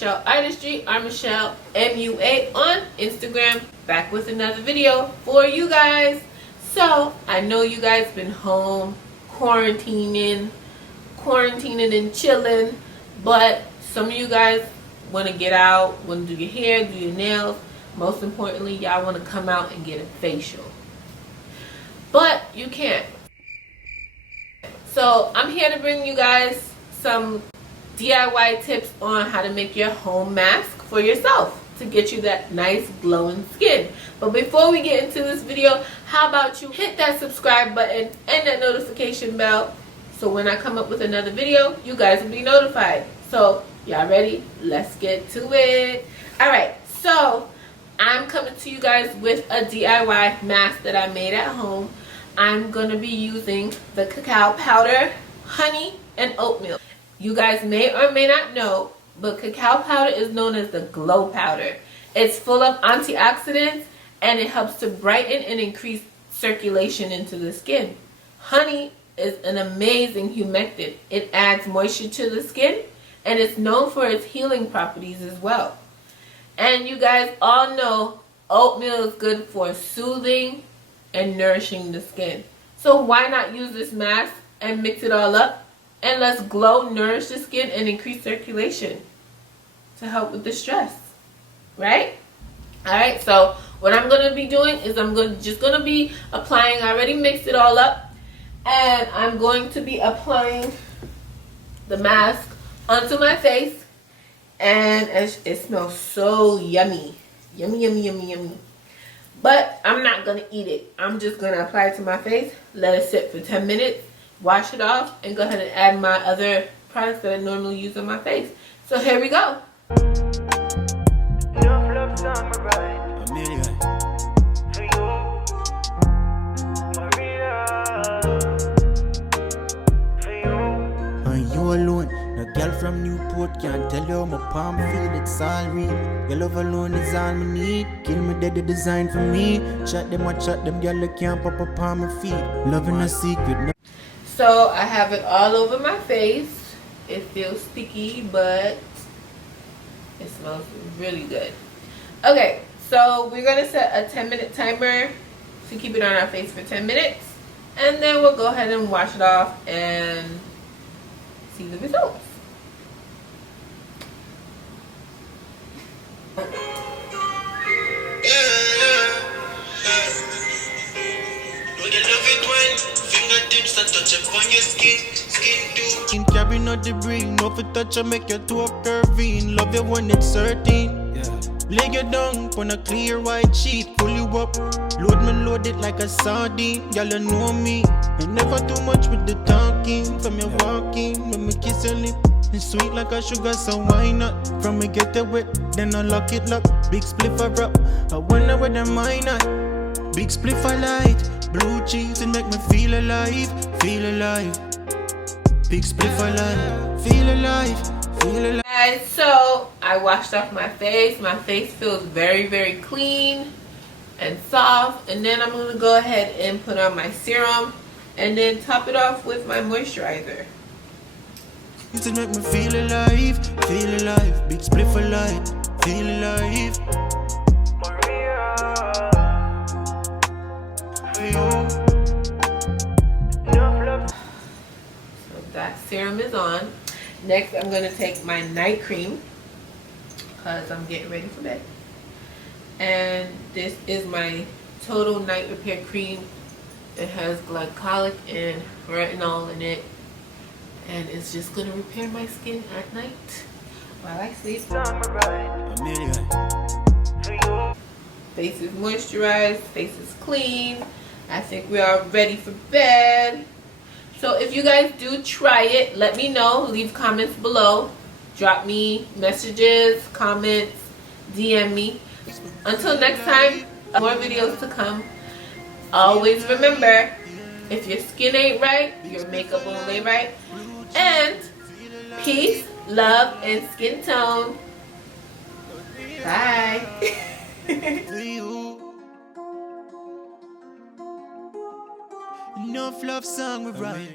Michelle Artistry, or Michelle MUA on Instagram. Back with another video for you guys. So I know you guys been home quarantining and chilling, but some of you guys want to get out, want to do your hair, do your nails. Most importantly, y'all want to come out and get a facial, but you can't. So I'm here to bring you guys some DIY tips on how to make your home mask for yourself to get you that nice glowing skin. But before we get into this video, how about you hit that subscribe button and that notification bell, so when I come up with another video, you guys will be notified. So y'all ready? Let's get to it. Alright, so I'm coming to you guys with a DIY mask that I made at home. I'm going to be using the cacao powder, honey, and oatmeal. You guys may or may not know, but cacao powder is known as the glow powder. It's full of antioxidants and it helps to brighten and increase circulation into the skin. Honey is an amazing humectant. It adds moisture to the skin and it's known for its healing properties as well. And you guys all know oatmeal is good for soothing and nourishing the skin. So why not use this mask and mix it all up? And let's glow, nourish the skin, and increase circulation to help with the stress, right? Alright, so what I'm going to be doing is just going to be applying, I already mixed it all up, and I'm going to be applying the mask onto my face, and it smells so yummy. Yummy, yummy, yummy, yummy. But I'm not going to eat it. I'm just going to apply it to my face, let it sit for 10 minutes, wash it off, and go ahead and add my other products that I normally use on my face. So here we go. You alone, the girl from Newport can't tell you my palm feel it's all real. Your love alone is all me need. Kill me dead, the design for me. Shot them, girl, they can't pop up on my feet. Loving a secret. So I have it all over my face. It feels sticky, but it smells really good. Okay, so we're going to set a 10-minute timer to keep it on our face for 10 minutes. And then we'll go ahead and wash it off and see the results. Fingertips that touch upon your skin too. Carry no debris, no for touch or make your toe curvy. Love you when it's certain. Lay you down on a clear white sheet, pull you up. Load me, load it like a sardine. Y'all know me. And never too much with the talking. From your walking, when me kiss your lip, it's sweet like a sugar, so why not? From me get it wet, then I lock it lock. Big spliff I rap, I wonder where the mine at. Big spliff I light. Blue cheese and make me feel alive, feel alive. Big spliff alive, feel alive, feel alive. Guys, so I washed off my face. My face feels very, very clean and soft. And then I'm going to go ahead and put on my serum and then top it off with my moisturizer. To make me feel alive, feel alive. Big spliff alive, feel alive. So that serum is on. Next I'm going to take my night cream because I'm getting ready for bed. And this is my Total Night Repair Cream. It has glycolic and retinol in it. And it's just going to repair my skin at night while I sleep. Face is moisturized, face is clean. I think we are ready for bed. So if you guys do try it, let me know. Leave comments below. Drop me messages, comments, DM me. Until next time, more videos to come. Always remember, if your skin ain't right, your makeup won't lay right. And peace, love, and skin tone. Bye. Enough love song we write.